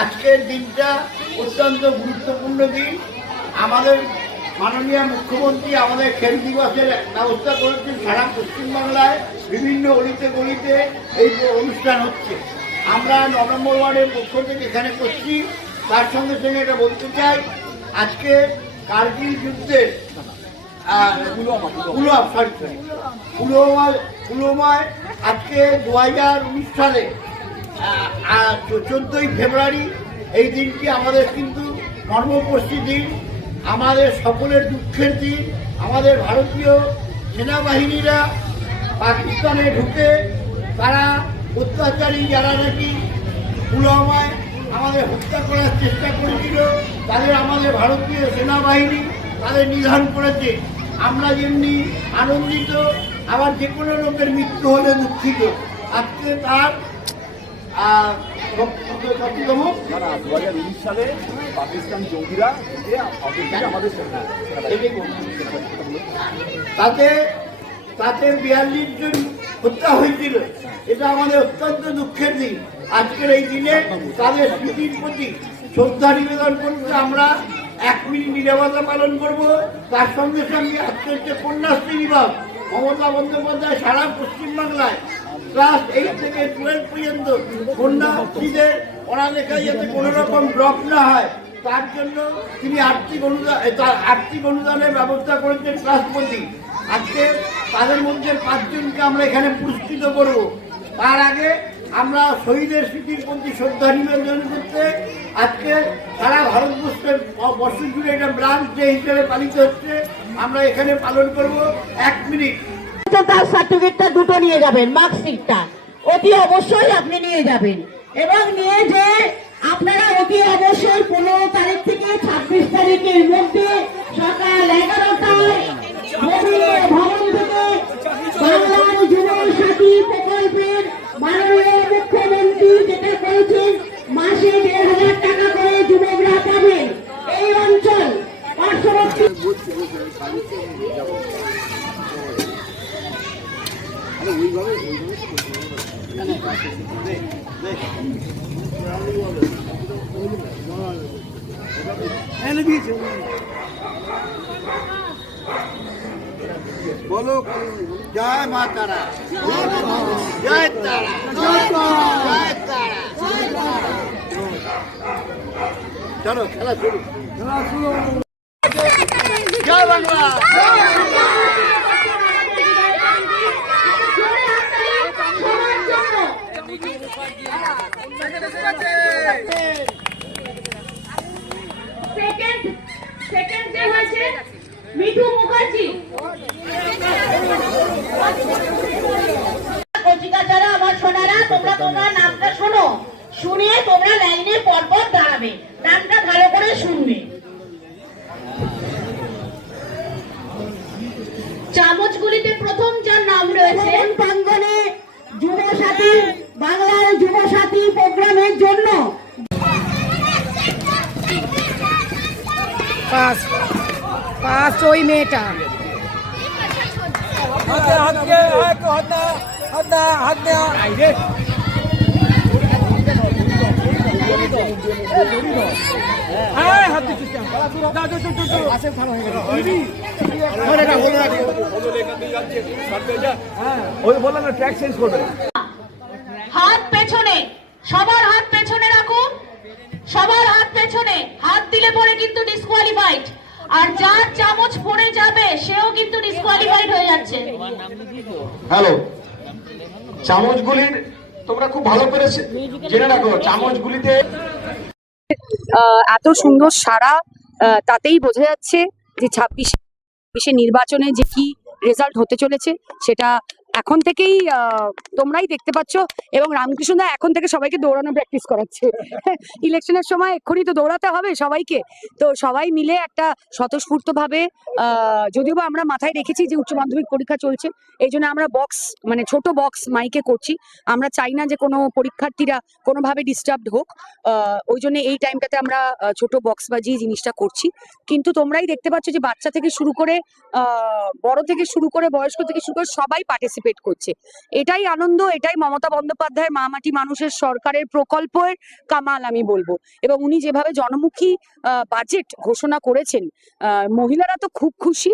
আজকের দিনটা অত্যন্ত গুরুত্বপূর্ণ দিন। আমাদের মাননীয় মুখ্যমন্ত্রী আমাদের খেল দিবসের ব্যবস্থা করেছেন। সারা পশ্চিমবাংলায় বিভিন্ন অলিতে গলিতে এই অনুষ্ঠান হচ্ছে। আমরা 9 নম্বর ওয়ার্ডের পক্ষ থেকে এখানে করছি। তার সঙ্গে সঙ্গে এটা বলতে চাই, আজকে কার্গিল যুদ্ধের পুলওয়ামায় আজকে 2019 সালে 14ই ফেব্রুয়ারি এই দিনটি আমাদের কিন্তু কর্মপরিস্থিতি দিন, আমাদের সকলের দুঃখের দিন। আমাদের ভারতীয় সেনাবাহিনীরা পাকিস্তানে ঢুকে তারা অত্যাচারী যারা নাকি পুলওয়ামায় আমাদের হত্যা করার চেষ্টা করেছিল, তাদের আমাদের ভারতীয় সেনাবাহিনী তাদের নিধন করেছে। আমরা যেমনি আনন্দিত, আবার যে কোনো লোকের মৃত্যু হলে দুঃখিত। আজকে তার 2019 সালে পাকিস্তান জঙ্গিরা আমাদের তাতে 42 জন হত্যা হয়েছিল। এটা আমাদের অত্যন্ত দুঃখের দিন। আজকের এই দিনে তাদের স্মৃতির প্রতি শ্রদ্ধা নিবেদন করতে আমরা 1 মিনিট নীরবতা পালন করব। তার সঙ্গে সঙ্গে আজকের যে কন্যাশ্রী বিভাগ মমতা বন্দ্যোপাধ্যায় সারা পশ্চিমবাংলায় ক্লাস 8 থেকে 12 পর্যন্ত কন্যাশ্রীদের পড়ালেখায় যাতে কোনো রকম ড্রপ না হয় তার জন্য তিনি আর্থিক অনুদানের ব্যবস্থা করেছেন ক্লাস প্রতি। আজকে তাদের মধ্যে 5 জনকে আমরা এখানে পুরস্কৃত করব। তার আগে আমরা শহীদের স্মৃতির প্রতি শ্রদ্ধা নিবেদন করতে আজকে সারা ভারতবর্ষের বর্ষ জুড়ে এটা ব্রাঞ্চ ডে হিসেবে পালিত হচ্ছে। আমরা এখানে পালন করব 1 মিনিট। তার সার্টিফিকেটটা দুটো নিয়ে যাবেন, মার্কশিটটা অতি অবশ্যই আপনি নিয়ে যাবেন, এবং নিয়ে যে আপনারা অতি অবশ্যই 15 তারিখ থেকে 26 তারিখের মধ্যে সকাল 11টায় ভবন থেকে বাংলার যুব সাথী প্রকল্পের মাননীয় মুখ্যমন্ত্রী যেটা করেছেন মাসে 1,500 টাকা করে যুবকরা পাবেন। এই অঞ্চল পার্শ্ববর্তী বলো জয় মা তারা, জয় তারা, জয় তারা। চলো খেলা শুরু, জয় বাংলা। সেকেন্ড যে হয়েছে মিঠু মুখার্জি। কচিকা যারা আমার সোনারা, তোমরা তোমার নামটা শোনো, শুনিয়ে তোমরা লাইনে পরপর দাঁড়াবে, নামটা ভালো করে শুনবে। চামচগুলিতে প্রথম যার নাম রয়েছে প্রাঙ্গণে যুব সাথী, বাংলার যুব সাথী প্রোগ্রামের জন্য পাঁচ ওই মেয়েটা হাত পেছনে, সবার হাত পেছনে রাখুন, সবার হাত পেছনে। হাত দিলে পরে কিন্তু ডিসকোয়ালিফাইড, আর যার চামচ পড়ে যাবে সেও কিন্তু ডিসকোয়ালিফাইড হয়ে যাচ্ছে। হ্যালো, চামচগুলির তোমরা খুব ভালো করে জেনে রাখো, চামচগুলিতে এত সুন্দর সারা, তাতেই বোঝা যাচ্ছে যে 26 নির্বাচনে যে কি রেজাল্ট হতে চলেছে সেটা এখন থেকেই তোমরাই দেখতে পাচ্ছ। এবং রামকৃষ্ণ দা এখন থেকে সবাইকে দৌড়ানো প্র্যাকটিস করাচ্ছে। ইলেকশনের সময় এক্ষুনি তো দৌড়াতে হবে সবাইকে, তো সবাই মিলে একটা স্বতঃস্ফূর্তভাবে, যদিও বা আমরা মাথায় রেখেছি যে উচ্চ মাধ্যমিক পরীক্ষা চলছে, এই জন্য আমরা বক্স মানে ছোট বক্স মাইকে করছি। আমরা চাই না যে কোনো পরীক্ষার্থীরা কোনোভাবে ডিস্টার্বড হোক, ওই জন্য এই টাইমটাতে আমরা ছোট বক্স বাজিয়ে জিনিসটা করছি। কিন্তু তোমরাই দেখতে পাচ্ছ যে বাচ্চা থেকে শুরু করে বড় থেকে শুরু করে বয়স্ক থেকে শুরু করে সবাই পার্টিসিপেট পার্টিসিপেট করছে। এটাই আনন্দ, এটাই মমতা বন্দ্যোপাধ্যায়ের মা মাটি মানুষের সরকারের প্রকল্পের কামাল আমি বলবো। এবং উনি যেভাবে জনমুখী বাজেট ঘোষণা করেছেন, মহিলারা তো খুব খুশি।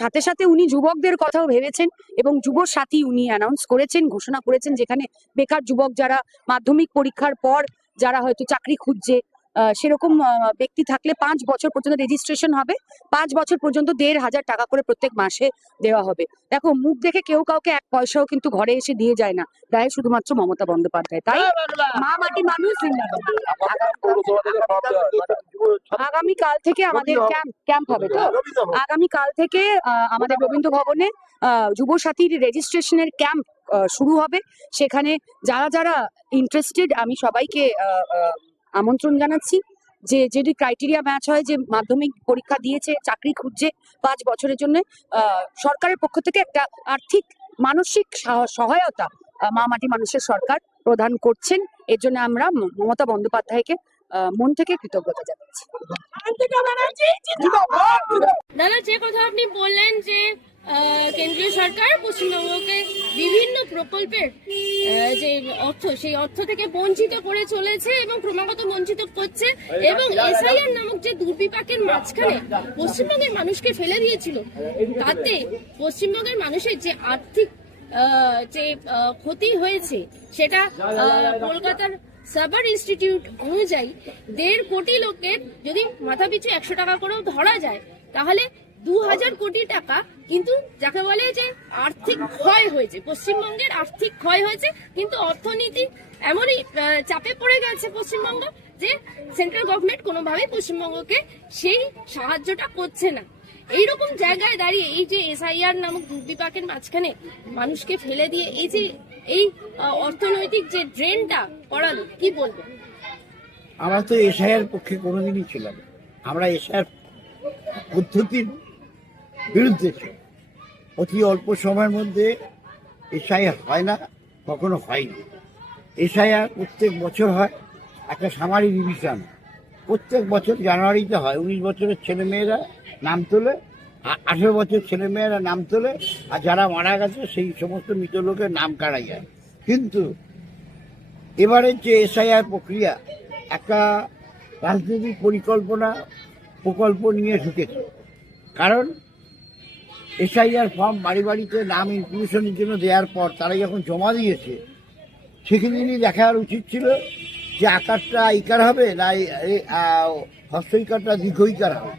সাথে সাথে উনি যুবকদের কথাও ভেবেছেন এবং যুব সাথী উনি অ্যানাউন্স করেছেন, ঘোষণা করেছেন, যেখানে বেকার যুবক যারা মাধ্যমিক পরীক্ষার পর যারা হয়তো চাকরি খুঁজছে, সেরকম ব্যক্তি থাকলে 5 বছর পর্যন্ত রেজিস্ট্রেশন হবে, 5 বছর পর্যন্ত 1,500 টাকা করে প্রত্যেক মাসে দেওয়া হবে। দেখো, মুখ দেখে কেউ কাউকে 1 পয়সাও কিন্তু ঘরে এসে দিয়ে যায় না, দেয় শুধুমাত্র মমতা বন্দ্যোপাধ্যায়। তাই মা মাটি মানুষ জিন্দাবাদ। আগামীকাল থেকে আমাদের ক্যাম্প হবে, তো আগামীকাল থেকে আমাদের রবীন্দ্র ভবনে যুব সাথীর রেজিস্ট্রেশনের ক্যাম্প শুরু হবে। সেখানে যারা যারা ইন্টারেস্টেড আমি সবাইকে আমন্ত্রণ জানাচ্ছি, যে যদি ক্রাইটেরিয়া ম্যাচ হয়, যে মাধ্যমিক পরীক্ষা দিয়েছে, চাকরি খুঁজছে 5 বছরের জন্য, সরকারের পক্ষ থেকে একটা আর্থিক মানসিক সহায়তা মা মাটি মানুষের সরকার প্রদান করছেন। এর জন্য আমরা মমতা বন্দ্যোপাধ্যায়কে মন থেকে কৃতজ্ঞতা জানাচ্ছি। দাদা, যে কথা আপনি বললেন যে কেন্দ্রীয় সরকার পশ্চিমবঙ্গকে বিভিন্ন প্রকল্পের যে অর্থ, সেই অর্থ থেকে বঞ্চিত করে চলেছে এবং ক্রমাগত বঞ্চিত করছে, এবং এসআইআর নামক যে দুর্বিপাকের মাঝখানে পশ্চিমবঙ্গের মানুষকে ফেলে দিয়েছিল, তাতে পশ্চিমবঙ্গের মানুষের যে আর্থিক যে ক্ষতি হয়েছে, সেটা কলকাতার সাবার ইনস্টিটিউট অনুযায়ী 1.5 কোটি লোকের যদি মাথাপিছু 100 টাকা করেও ধরা যায়, তাহলে 2000 কোটি টাকা কিন্তু যাকে বলে যে আর্থিক ক্ষয় হয়েছে, পশ্চিমবঙ্গের আর্থিক ক্ষয় হয়েছে। কিন্তু অর্থনীতি এমনই চাপে পড়ে গেছে পশ্চিমবঙ্গ, যে সেন্ট্রাল গভর্নমেন্ট কোনোভাবেই পশ্চিমবঙ্গকে সেই সাহায্যটা করছে না। এইরকম জায়গায় দাঁড়িয়ে এই যে এসআইআর নামক দুর্বিপাকের মাঝখানে মানুষকে ফেলে দিয়ে এই অর্থনৈতিক যে ড্রেনটা করালো, কি বলবো? আমরা তো এসআইআর পক্ষে কোনোদিনই ছিলাম, আমরা এসআইআর পদ্ধতির বিরুদ্ধে ছিল। অতি অল্প সময়ের মধ্যে এসআইআর হয় না, কখনো হয়নি। এসআইআর প্রত্যেক বছর হয়, একটা সামারি রিভিশন প্রত্যেক বছর জানুয়ারিতে হয়। 19 বছরের ছেলেমেয়েরা নাম তোলে, 18 বছর ছেলেমেয়েরা নাম তোলে, আর যারা মারা গেছে সেই সমস্ত মৃত লোকের নাম কাটা যায়। কিন্তু এবারের যে এসআইআর প্রক্রিয়া একটা রাজনৈতিক প্রকল্প নিয়ে ঢুকেছে। কারণ এসআইআর ফর্ম বাড়ি বাড়িতে নাম ইনক্লুশনের জন্য দেওয়ার পর তারা যখন জমা দিয়েছে, সেখানেই দেখার উচিত ছিল যে আকারটা ইকার হবে না হস্তইকারটা দীর্ঘইকার হবে।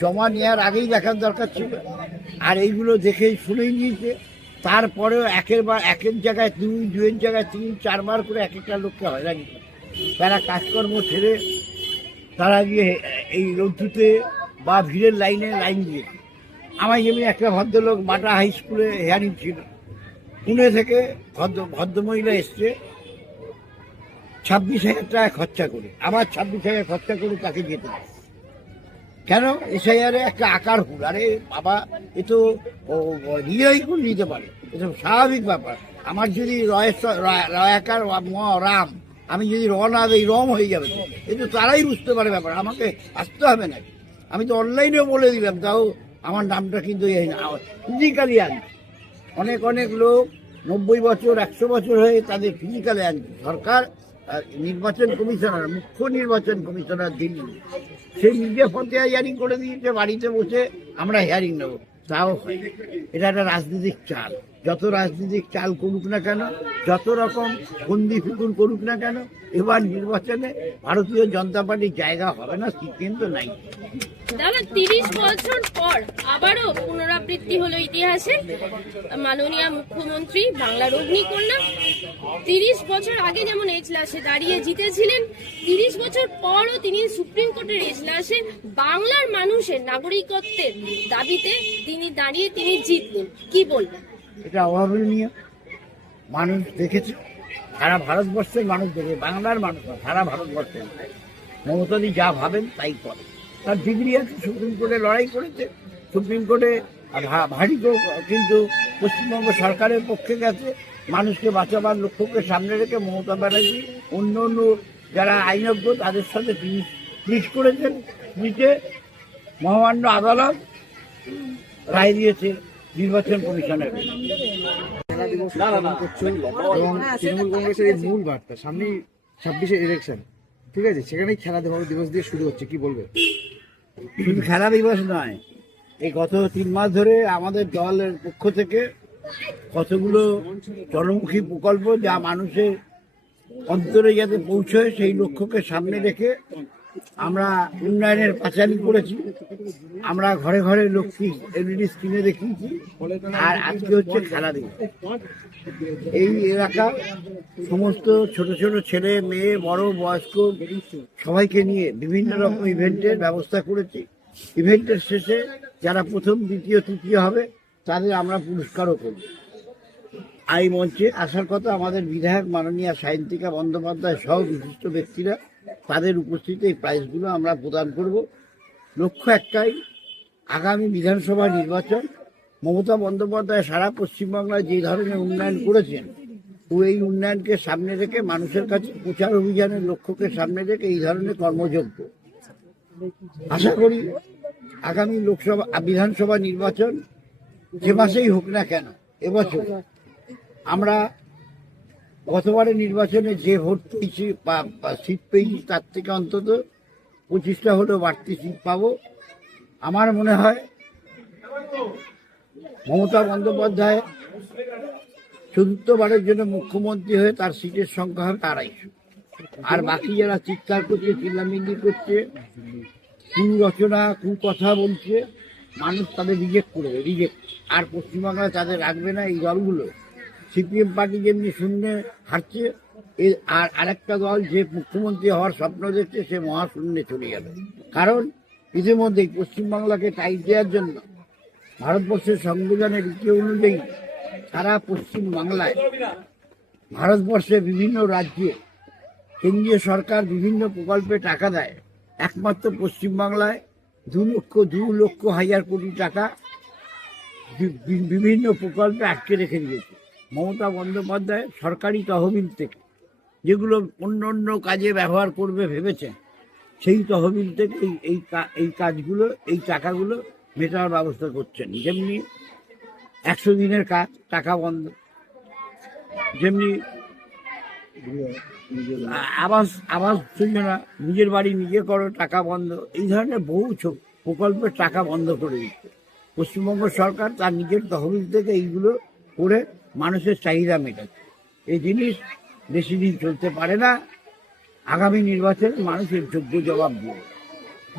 জমা নেওয়ার আগেই দেখার দরকার ছিল। আর এইগুলো দেখেই শুনেই নিয়েছে। তারপরেও একের জায়গায় 2 জায়গায় 3-4 বার করে এক একটা লোককে হয়রানি করে। তারা কাজকর্ম ছেড়ে তারা গিয়ে এই রোদ্দুতে বা ভিড়ের লাইন দিয়েছে। আমার যেমনি একটা ভদ্রলোক মাটা হাই স্কুলে হেয়ারিং ছিল, পুনে থেকে ভদ্রমহিলা এসছে 26,000 টাকা খরচা করে, আবার 26,000 খরচা করে তাকে যেতে হবে। কেন? এসআইআরে একটা আকার ভুল। আরে বাবা, এ তো নিজেরাই করে নিতে পারে, এটা স্বাভাবিক ব্যাপার। আমার যদি রয়াকার রাম, আমি যদি র না দিই রম হয়ে যাবে, এ তো তারাই বুঝতে পারে ব্যাপার, আমাকে আসতে হবে নাকি? আমি তো অনলাইনেও বলে দিলাম, তাও আমার নামটা কিন্তু ফিজিক্যালি আনছে। অনেক লোক 90 বছর 100 বছর হয়ে তাদের ফিজিক্যালি আনছে। সরকার নির্বাচন কমিশনার, মুখ্য নির্বাচন কমিশনার দিল্লি, সে নিজে ফতে হিয়ারিং করে দিয়েছে, বাড়িতে বসে আমরা হিয়ারিং নেব, তাও হয়। এটা একটা রাজনৈতিক চাল। যত রাজনৈতিক চাল করুক না কেন, যত রকম বন্দি ফিকুর করুক না কেন, এবার নির্বাচনে ভারতীয় জনতা পার্টির জায়গা হবে না, সিদ্ধান্ত নাই। দাদা, 30 বছর পর আবারও পুনরাবৃত্তি হলো ইতিহাসে। মাননীয় মুখ্যমন্ত্রী বাংলার অগ্নিকন্যা 30 বছর আগে যেমন এজলাসে দাঁড়িয়ে জিতেছিলেন, 30 বছর পরও তিনি সুপ্রিম কোর্টের এজলাসে বাংলার মানুষের নাগরিকত্বের দাবিতে তিনি জিতলেন। কি বলবেন? এটা অভাবনীয়। মানুষ দেখেছে, সারা ভারতবর্ষের মানুষ দেখে, বাংলার মানুষ সারা ভারতবর্ষের। মমতাদি যা ভাবেন তাই করে। তার ডিগ্রি আছে, সুপ্রিম কোর্টে লড়াই করেছে, সুপ্রিম কোর্টে ভারী কিন্তু পশ্চিমবঙ্গ সরকারের পক্ষে গেছে। মানুষকে বাঁচাবার লক্ষ্যকে সামনে রেখে মমতা ব্যানার্জি অন্য যারা আইনজ্ঞ তাদের সাথে তিনি ট্রিট করেছেন। নিচে মহামান্য আদালত রায় দিয়েছে নির্বাচন কমিশনের। খেলা দিবস না, না, পালন না, করছো লম্বা এবং তৃণমূল কংগ্রেসের এই মূল বার্তা সামনেই 26-এ ইলেকশন, ঠিক আছে, সেখানেই খেলা দিবস দিয়ে শুরু হচ্ছে, কি বলবে? শুধু খেলা দিবস নয়, এই গত 3 মাস ধরে আমাদের দলের পক্ষ থেকে কতগুলো জনমুখী প্রকল্প যা মানুষের অন্তরে যাতে পৌঁছয় সেই লক্ষ্যকে সামনে রেখে আমরা উন্নয়নের পাঁচালী করেছি। আমরা ঘরে ঘরে লক্ষ্মী এলইডি স্ক্রিনে দেখিয়েছি। আর আজকে হচ্ছে খেলা দিবস। এই এলাকার সমস্ত ছোট ছোট ছেলে মেয়ে বড় বয়স্ক সবাইকে নিয়ে বিভিন্ন রকম ইভেন্টের ব্যবস্থা করেছি। ইভেন্টের শেষে যারা প্রথম দ্বিতীয় তৃতীয় হবে তাদের আমরা পুরস্কারও করব। এই মঞ্চে আসার কথা আমাদের বিধায়ক মাননীয়া সায়ন্তিকা বন্দ্যোপাধ্যায় সহ বিশিষ্ট ব্যক্তিরা, তাদের উপস্থিতিতে এই প্রাইজগুলো আমরা প্রদান করব। লক্ষ্য একটাই, আগামী বিধানসভা নির্বাচন মমতা বন্দ্যোপাধ্যায় সারা পশ্চিমবাংলায় যে ধরনের উন্নয়ন করেছেন, ও এই উন্নয়নকে সামনে রেখে মানুষের কাছে প্রচার অভিযানের লক্ষ্যকে সামনে রেখে এই ধরনের কর্মযজ্ঞ। আশা করি আগামী লোকসভা বিধানসভা নির্বাচন যে মাসেই হোক না কেন, এবছর আমরা গতবারের নির্বাচনে যে ভোট পেয়েছি বা সিট পেয়েছি তার থেকে অন্তত 25টা হলেও বাড়তি সিট পাবো। আমার মনে হয় মমতা বন্দ্যোপাধ্যায় চতুর্থবারের জন্য মুখ্যমন্ত্রী হয়ে তার সিটের সংখ্যা হবে 250। আর বাকি যারা চিৎকার করছে, চিল্লামিল্লি করছে, কুরচনা কুকথা বলছে, মানুষ তাদের রিজেক্ট করবে, রিজেক্ট। আর পশ্চিমবাংলায় তাদের রাখবে না এই দলগুলো। সিপিএম পার্টি যেমনি শূন্যে হারছে, আর আরেকটা দল যে মুখ্যমন্ত্রী হওয়ার স্বপ্ন দেখছে সে মহাশূন্যে চলে যাবে। কারণ ইতিমধ্যেই পশ্চিমবাংলাকে টাইট দেওয়ার জন্য ভারতবর্ষের সংবিধানের রীতি অনুযায়ী সারা পশ্চিমবাংলায় ভারতবর্ষের বিভিন্ন রাজ্যে কেন্দ্রীয় সরকার বিভিন্ন প্রকল্পে টাকা দেয়। একমাত্র পশ্চিমবাংলায় 2,00,000 কোটি টাকা বিভিন্ন প্রকল্পে আটকে রেখে দিয়েছে মমতা বন্দ্যোপাধ্যায়। সরকারি তহবিল থেকে যেগুলো অন্য অন্য কাজে ব্যবহার করবে ভেবেছেন, সেই তহবিল থেকে এই কাজগুলো, এই টাকাগুলো মেটানোর ব্যবস্থা করছেন। যেমনি 100 দিনের কাজ টাকা বন্ধ, যেমনি আবাস যোজনা, নিজের বাড়ি নিজে করো টাকা বন্ধ, এই ধরনের বহু প্রকল্পের টাকা বন্ধ করে দিচ্ছে পশ্চিমবঙ্গ সরকার। তার নিজের তহবিল থেকে এইগুলো করে মানুষের চাহিদা মেটাচ্ছে। এই জিনিস বেশি দিন চলতে পারে না। আগামী নির্বাচনে মানুষের যোগ্য জবাব দেবে।